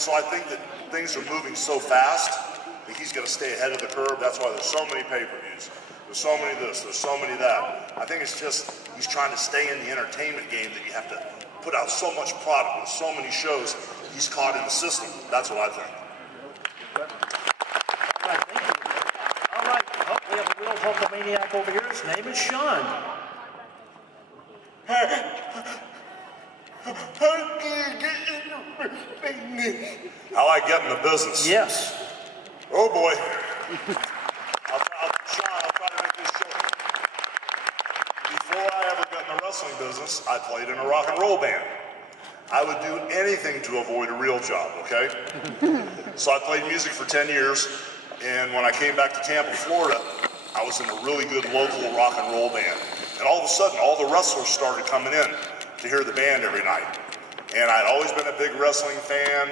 so I think that things are moving so fast that he's going to stay ahead of the curve. That's why there's so many pay-per-views. There's so many this, there's so many that. I think it's just he's trying to stay in the entertainment game that you have to put out so much product with so many shows. He's caught in the system. That's what I think. All right, thank you. All right, we have a real Hulkamaniac over here. His name is Sean. How I get in the business? Yes. Oh boy. Sean, I'll try to make this short. Before I ever got in the wrestling business, I played in a rock and roll band. I would do anything to avoid a real job, okay? So I played music for 10 years, and when I came back to Tampa, Florida, I was in a really good local rock and roll band. And all of a sudden, all the wrestlers started coming in to hear the band every night. And I'd always been a big wrestling fan,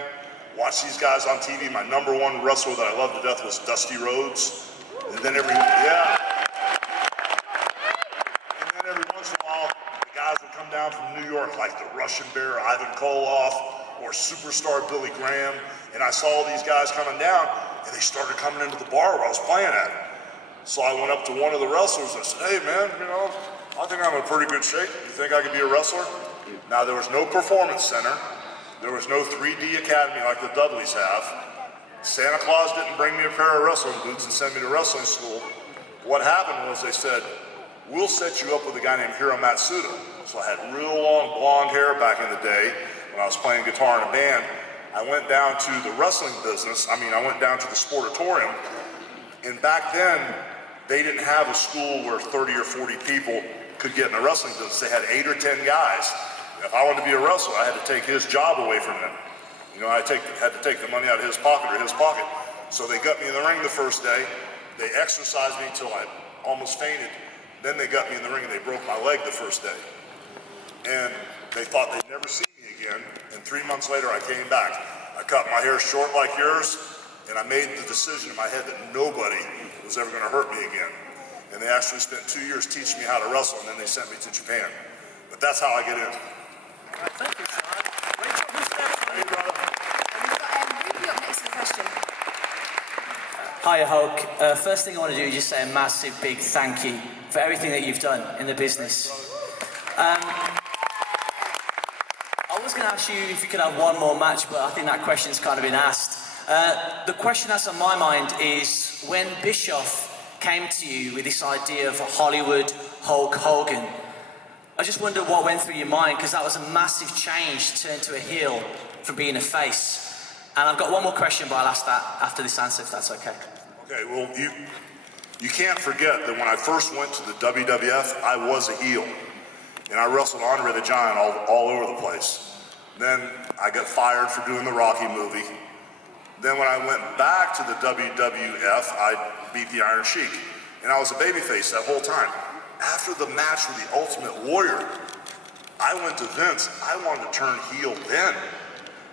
watched these guys on TV. My #1 wrestler that I loved to death was Dusty Rhodes. And then every once in a while, the guys would come down from New York, like the Russian Bear, Ivan Koloff, or superstar Billy Graham. And I saw these guys coming down, and they started coming into the bar where I was playing at. So I went up to one of the wrestlers and I said, "Hey man, you know, I think I'm in pretty good shape. You think I could be a wrestler?" Now there was no performance center. There was no 3D academy like the Dudleys have. Santa Claus didn't bring me a pair of wrestling boots and send me to wrestling school. What happened was they said, "We'll set you up with a guy named Hiro Matsuda." So I had real long blonde hair back in the day when I was playing guitar in a band. I went down to the wrestling business. I went down to the Sportatorium. And back then, they didn't have a school where 30 or 40 people could get in the wrestling business. They had 8 or 10 guys. If I wanted to be a wrestler, I had to take his job away from him. You know, I had to take the money out of his pocket or his pocket. So they got me in the ring the first day. They exercised me until I almost fainted. Then they got me in the ring and they broke my leg the first day. And they thought they'd never see me again. And 3 months later, I came back. I cut my hair short like yours, and I made the decision in my head that nobody was ever going to hurt me again. And they actually spent 2 years teaching me how to wrestle, and then they sent me to Japan. But that's how I get in. Thank you, Sean. Rachel, who's next? Hey, brother. Ruby up next to the question. Hiya, Hulk. First thing I want to do is just say a massive, big thank you for everything that you've done in the business. I was going to ask you if you could have one more match, but I think that question's kind of been asked. The question that's on my mind is when Bischoff came to you with this idea of a Hollywood Hulk Hogan, I just wonder what went through your mind, because that was a massive change to turn to a heel from being a face. And I've got one more question, but I'll ask that after this answer, if that's okay. Okay, well, you can't forget that when I first went to the WWF, I was a heel. And I wrestled Andre the Giant all over the place. Then I got fired for doing the Rocky movie. Then when I went back to the WWF, I beat the Iron Sheik. And I was a babyface that whole time. After the match with the Ultimate Warrior, I went to Vince. I wanted to turn heel then.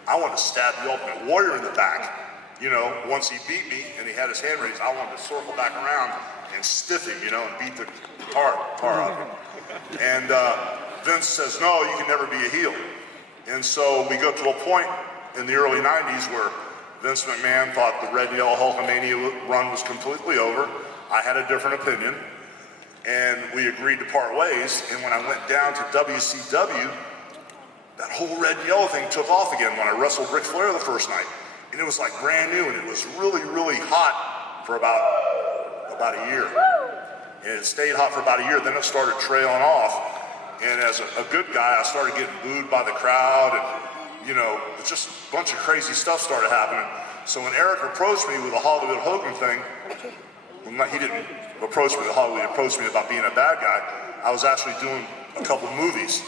I wanted to stab the Ultimate Warrior in the back. You know, once he beat me and he had his hand raised, I wanted to circle back around and stiff him, you know, and beat the tar out of him. And Vince says, "No, you can never be a heel." And so we go to a point in the early 90s where Vince McMahon thought the Red Yellow Hulkamania run was completely over. I had a different opinion. And we agreed to part ways. And when I went down to WCW, that whole Red Yellow thing took off again when I wrestled Ric Flair the first night. And it was like brand new, and it was really, really hot for about a year. And it stayed hot for about a year, then it started trailing off. And as a good guy, I started getting booed by the crowd, and, you know, just a bunch of crazy stuff started happening. So when Eric approached me with the Hollywood Hogan thing, well, he didn't approach me with Hollywood, he approached me about being a bad guy. I was actually doing a couple movies,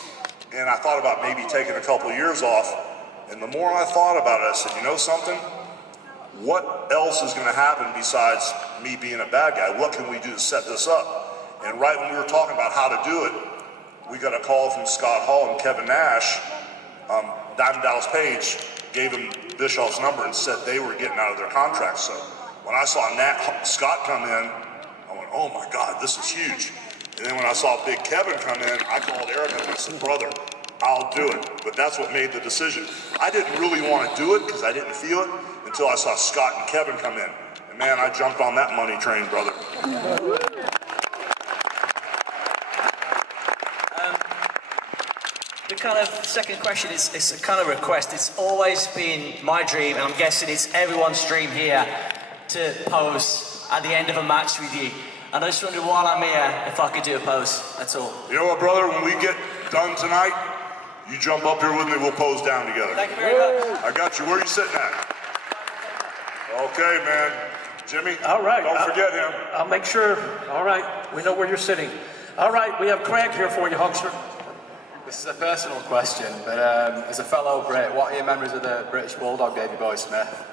and I thought about maybe taking a couple of years off. And the more I thought about it, I said, you know something? What else is going to happen besides me being a bad guy? What can we do to set this up? And right when we were talking about how to do it, we got a call from Scott Hall and Kevin Nash. Diamond Dallas Page gave him Bischoff's number and said they were getting out of their contract. So when I saw Scott come in, I went, oh my God, this is huge. And then when I saw Big Kevin come in, I called Eric and I said, brother, I'll do it. But that's what made the decision. I didn't really want to do it because I didn't feel it until I saw Scott and Kevin come in. And man, I jumped on that money train, brother. The kind of second question is a kind of request. It's always been my dream, and I'm guessing it's everyone's dream here, to pose at the end of a match with you. And I just wondered while I'm here if I could do a pose, that's all. You know what, brother? When we get done tonight, you jump up here with me, we'll pose down together. Thank you very much. I got you. Where are you sitting at? Okay, man. Jimmy, All right. don't forget him. I'll make sure. All right. We know where you're sitting. All right. We have Craig here for you, Huckster. This is a personal question, but as a fellow Brit, what are your memories of the British Bulldog, Davey Boy Smith?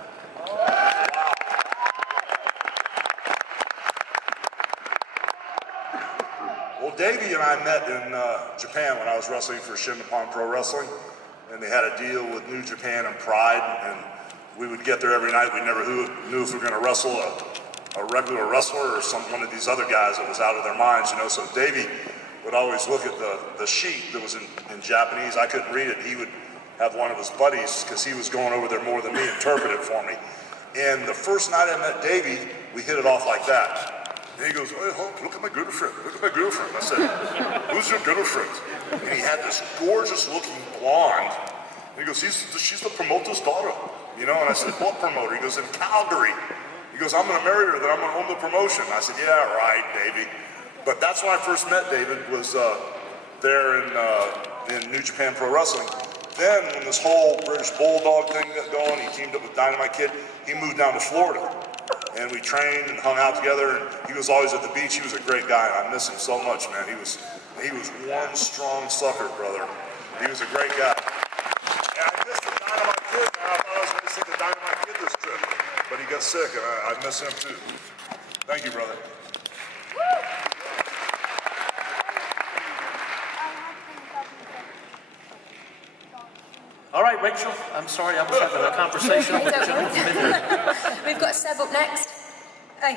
Well, Davey and I met in Japan when I was wrestling for Shin Nippon Pro Wrestling, and they had a deal with New Japan and Pride, and we would get there every night. We never knew if we were going to wrestle a regular wrestler or one of these other guys that was out of their minds, you know. So Davey would always look at the sheet that was in Japanese. I couldn't read it. He would have one of his buddies, because he was going over there more than me, interpret it for me. And the first night I met Davey, we hit it off like that. And he goes, "Hey, Hulk, look at my girlfriend. Look at my girlfriend." I said, "Who's your girlfriend?" And he had this gorgeous-looking blonde. And he goes, she's the promoter's daughter. You know, and I said, "What promoter?" He goes, "In Calgary." He goes, "I'm going to marry her, then I'm going to own the promotion." I said, "Yeah, right, Davey." But that's when I first met David, was there in New Japan Pro Wrestling. Then, when this whole British Bulldog thing got going, he teamed up with Dynamite Kid. He moved down to Florida, and we trained and hung out together. And he was always at the beach. He was a great guy, and I miss him so much, man. He was one strong sucker, brother. He was a great guy. And I missed the Dynamite Kid, man. I thought I was going to see the Dynamite Kid this trip, but he got sick, and I miss him too. Thank you, brother. All right, Rachel. I'm sorry, I was having a conversation with the gentleman from India. We've got Seb up next. Hey,